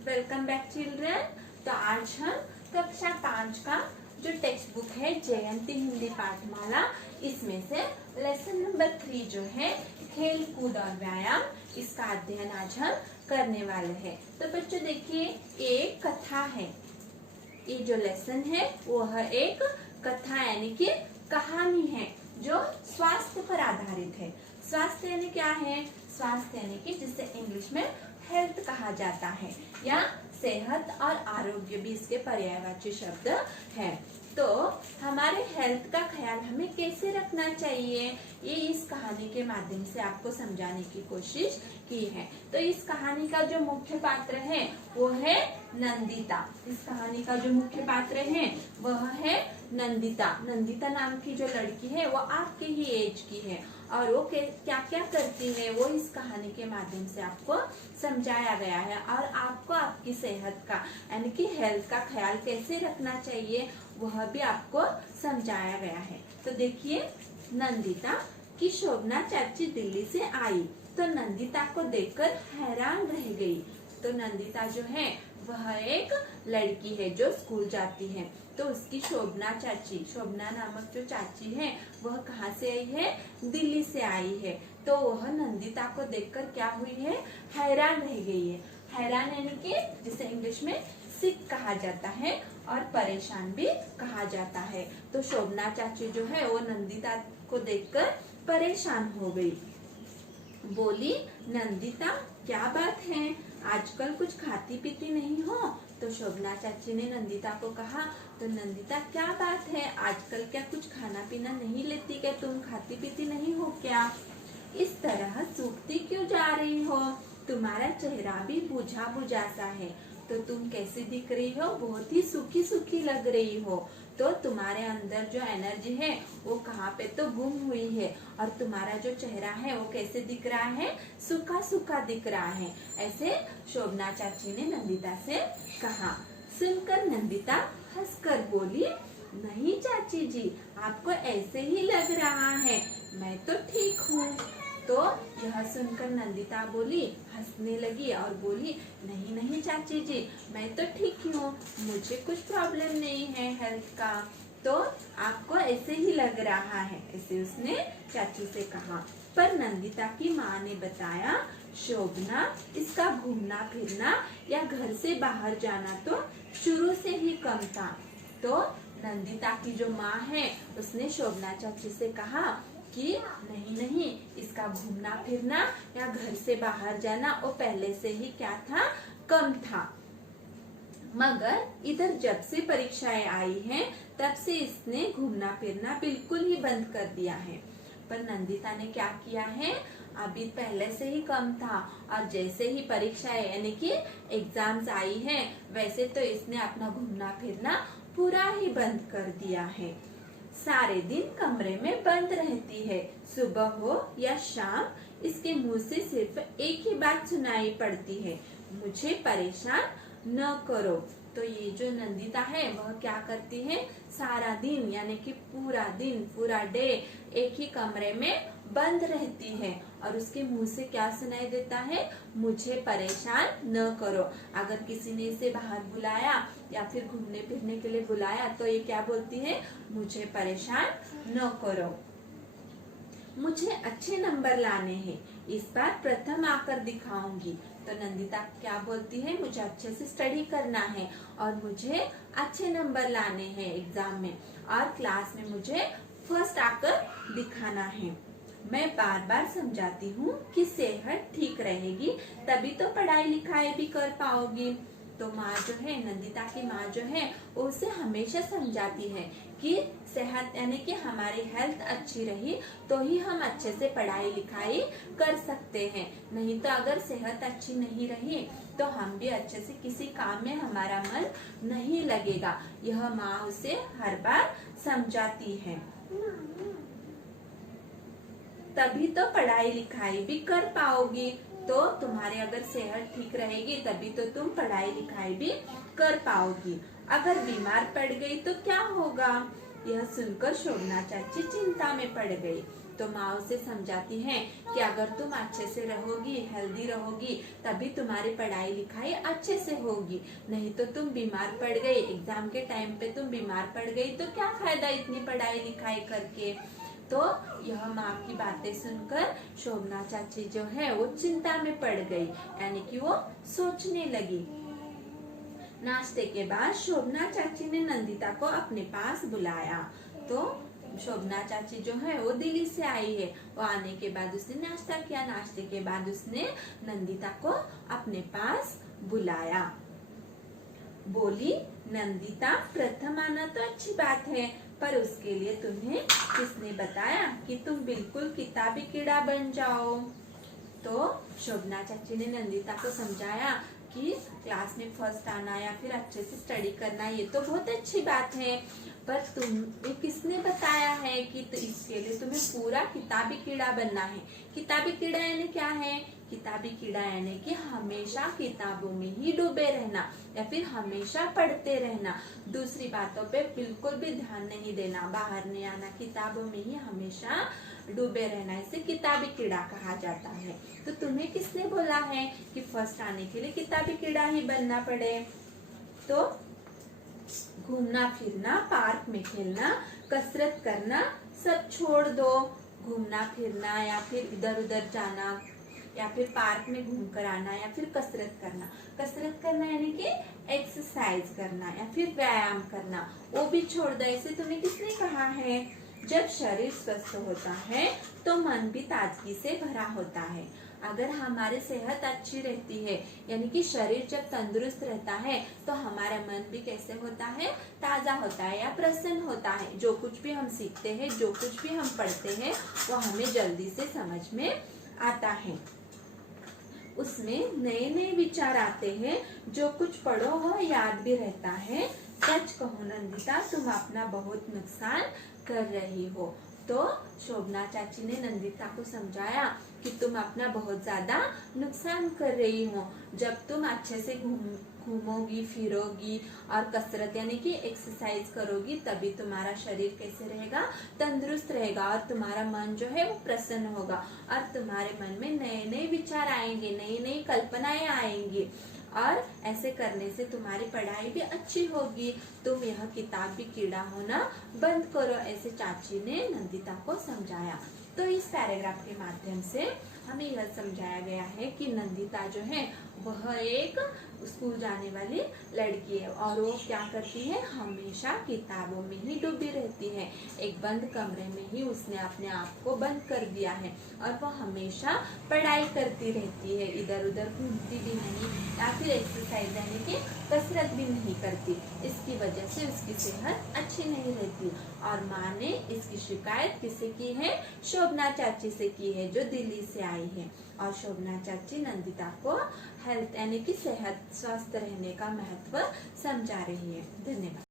Welcome back children. तो आज हम कक्षा 5 का जो टेक्स्ट बुक है जयंती हिंदी पाठमाला, इसमें से लेसन नंबर 3 जो है खेल कूद और व्यायाम, इसका अध्ययन आज हम करने वाले हैं। तो बच्चों देखिए, एक कथा है। ये जो लेसन है वह एक कथा यानी कि कहानी है जो स्वास्थ्य पर आधारित है। स्वास्थ्य यानी क्या है? स्वास्थ्य यानी कि जिसे इंग्लिश में हेल्थ कहा जाता है, या सेहत और आरोग्य भी इसके पर्यायवाची शब्द है। तो हमारे हेल्थ का ख्याल हमें कैसे रखना चाहिए, ये इस कहानी के माध्यम से आपको समझाने की कोशिश की है। तो इस कहानी का जो मुख्य पात्र है वो है नंदिता। इस कहानी का जो मुख्य पात्र है वह है नंदिता। नंदिता नाम की जो लड़की है वो आपके ही एज की है, और वो क्या क्या करती है वो इस कहानी के माध्यम से आपको समझाया गया है। और आपको आपकी सेहत का यानी कि हेल्थ का ख्याल कैसे रखना चाहिए वह भी आपको समझाया गया है। तो देखिए, नंदिता की शोभना चाची दिल्ली से आई तो नंदिता को देखकर हैरान रह गई। तो नंदिता जो है वह एक लड़की है जो स्कूल जाती है। तो उसकी शोभना चाची, शोभना नामक जो चाची है वह कहाँ से आई है? दिल्ली से आई है। तो वह नंदिता को देखकर क्या हुई है? हैरान रह गई है। हैरान यानी कि जिसे इंग्लिश में सिक कहा जाता है और परेशान भी कहा जाता है। तो शोभना चाची जो है वो नंदिता को देखकर परेशान हो गई। बोली, नंदिता क्या बात है, आजकल कुछ खाती पीती नहीं हो? तो शोभना चाची ने नंदिता को कहा, तो नंदिता क्या बात है, आजकल क्या कुछ खाना पीना नहीं लेती क्या? तुम खाती पीती नहीं हो क्या? इस तरह सूखती क्यों जा रही हो? तुम्हारा चेहरा भी बुझा बुझा सा है। तो तुम कैसी दिख रही हो? बहुत ही सूखी सूखी लग रही हो। तो तुम्हारे अंदर जो एनर्जी है वो कहाँ पे तो गुम हुई है, और तुम्हारा जो चेहरा है वो कैसे दिख रहा है? सूखा सूखा दिख रहा है। ऐसे शोभना चाची ने नंदिता से कहा। सुनकर नंदिता हंसकर बोली, नहीं चाची जी, आपको ऐसे ही लग रहा है, मैं तो ठीक हूँ। तो यह सुनकर नंदिता बोली, हंसने लगी और बोली, नहीं नहीं चाची जी, मैं तो ठीक ही हूँ, मुझे कुछ प्रॉब्लम नहीं है हेल्थ का। तो आपको ऐसे ही लग रहा है, ऐसे उसने चाची से कहा। पर नंदिता की माँ ने बताया, शोभना, इसका घूमना फिरना या घर से बाहर जाना तो शुरू से ही कम था। तो नंदिता की जो माँ है उसने शोभना चाची से कहा कि नहीं नहीं, इसका घूमना फिरना या घर से बाहर जाना वो पहले से ही क्या था? कम था। मगर इधर जब से परीक्षाएं आई हैं तब से इसने घूमना फिरना बिल्कुल ही बंद कर दिया है। पर नंदिता ने क्या किया है? अभी पहले से ही कम था, और जैसे ही परीक्षाएं यानी कि एग्जाम्स आई हैं वैसे तो इसने अपना घूमना फिरना पूरा ही बंद कर दिया है। सारे दिन कमरे में बंद रहती है, सुबह हो या शाम इसके मुंह से सिर्फ एक ही बात सुनाई पड़ती है, मुझे परेशान न करो। तो ये जो नंदिता है वह क्या करती है? सारा दिन यानी कि पूरा दिन, पूरा डे एक ही कमरे में बंद रहती है, और उसके मुंह से क्या सुनाई देता है? मुझे परेशान न करो। अगर किसी ने इसे बाहर बुलाया या फिर घूमने फिरने के लिए बुलाया तो ये क्या बोलती है? मुझे परेशान न करो। मुझे अच्छे नंबर लाने हैं, इस बार प्रथम आकर दिखाऊंगी। तो नंदिता क्या बोलती है? मुझे अच्छे से स्टडी करना है और मुझे अच्छे नंबर लाने हैं एग्जाम में, और क्लास में मुझे फर्स्ट आकर दिखाना है। मैं बार बार समझाती हूँ कि सेहत ठीक रहेगी तभी तो पढ़ाई लिखाई भी कर पाओगी। तो माँ जो है, नंदिता की माँ जो है वो उसे हमेशा समझाती है कि सेहत यानी कि हमारी हेल्थ अच्छी रही तो ही हम अच्छे से पढ़ाई लिखाई कर सकते हैं, नहीं तो अगर सेहत अच्छी नहीं रही तो हम भी अच्छे से किसी काम में हमारा मन नहीं लगेगा। यह माँ उसे हर बार समझाती है। तभी तो पढ़ाई लिखाई भी कर पाओगी। तो तुम्हारे अगर सेहत ठीक रहेगी तभी तो तुम पढ़ाई लिखाई भी कर पाओगी। अगर बीमार पड़ गई तो क्या होगा? यह सुनकर शोभना चाची चिंता में पड़ गई। तो माँ उसे समझाती हैं कि अगर तुम अच्छे से रहोगी, हेल्दी रहोगी, तभी तुम्हारी पढ़ाई लिखाई अच्छे से होगी। नहीं तो तुम बीमार पड़ गई, एग्जाम के टाइम पे तुम बीमार पड़ गई तो क्या फायदा इतनी पढ़ाई लिखाई करके। तो यह माँ की बातें सुनकर शोभना चाची जो है वो चिंता में पड़ गई, यानी कि वो सोचने लगी। नाश्ते के बाद शोभना चाची ने नंदिता को अपने पास बुलाया। तो शोभना चाची जो है वो दिल्ली से आई है। वो आने के बाद उसने नाश्ता किया। नाश्ते के बाद उसने नंदिता को अपने पास बुलाया। बोली, नंदिता प्रथम आना तो अच्छी बात है, पर उसके लिए तुम्हें किसने बताया कि तुम बिल्कुल किताबी कीड़ा बन जाओ। तो शोभना चाची ने नंदिता को समझाया कि क्लास में फर्स्ट आना या फिर अच्छे से स्टडी करना ये तो बहुत अच्छी बात है, पर तुम्हें किसने बताया है कि तो इसके लिए तुम्हें पूरा किताबी कीड़ा बनना है। किताबी कीड़ा यानी क्या है? किताबी कीड़ा यानी कि हमेशा किताबों में ही डूबे रहना या फिर हमेशा पढ़ते रहना, दूसरी बातों पे बिल्कुल भी ध्यान नहीं देना, बाहर नहीं आना, किताबों में ही हमेशा डूबे रहना, इसे किताबी कीड़ा कहा जाता है। तो तुम्हें किसने बोला है कि फर्स्ट आने के लिए किताबी कीड़ा ही बनना पड़े? तो घूमना फिरना, पार्क में खेलना, कसरत करना सब छोड़ दो। घूमना फिरना या फिर इधर उधर जाना या फिर पार्क में घूम कर आना या फिर कसरत करना। कसरत करना यानी कि एक्सरसाइज करना या फिर व्यायाम करना, वो भी छोड़ दो। ऐसे तुम्हें किसने कहा है? जब शरीर स्वस्थ होता है तो मन भी ताजगी से भरा होता है। अगर हमारी सेहत अच्छी रहती है, यानी कि शरीर जब तंदुरुस्त रहता है, तो हमारा मन भी कैसे होता है? ताजा होता है या प्रसन्न होता है। जो कुछ भी हम सीखते हैं, जो कुछ भी हम पढ़ते हैं, वो हमें जल्दी से समझ में आता है। उसमें नए नए विचार आते हैं। जो कुछ पढ़ो वो याद भी रहता है। सच कहो नंदिता, तुम अपना बहुत नुकसान कर रही हो। तो शोभना चाची ने नंदिता को समझाया कि तुम अपना बहुत ज्यादा नुकसान कर रही हो। जब तुम अच्छे से घूमोगी फिरोगी और कसरत यानी कि एक्सरसाइज करोगी, तभी तुम्हारा शरीर कैसे रहेगा? तंदुरुस्त रहेगा और तुम्हारा मन जो है वो प्रसन्न होगा और तुम्हारे मन में नए नए विचार आएंगे, नई नई कल्पनाएं आएंगी और ऐसे करने से तुम्हारी पढ़ाई भी अच्छी होगी। तुम यह किताबी कीड़ा होना बंद करो, ऐसे चाची ने नंदिता को समझाया। तो इस पैराग्राफ के माध्यम से हमें यह समझाया गया है कि नंदिता जो है वह एक स्कूल जाने वाली लड़की है और वो क्या करती है? हमेशा किताबों में ही डूबी रहती है। एक बंद कमरे में ही उसने अपने आप को बंद कर दिया है और वह हमेशा पढ़ाई करती रहती है, इधर उधर घूमती भी नहीं या फिर एक्सरसाइज यानी कि कसरत भी नहीं करती। इसकी वजह से उसकी सेहत अच्छी नहीं रहती और माँ ने इसकी शिकायत किसे की है? शोभना चाची से की है, जो दिल्ली से आई है। और शोभना चाची नंदिता को हेल्थ यानी कि सेहत, स्वस्थ रहने का महत्व समझा रही है। धन्यवाद।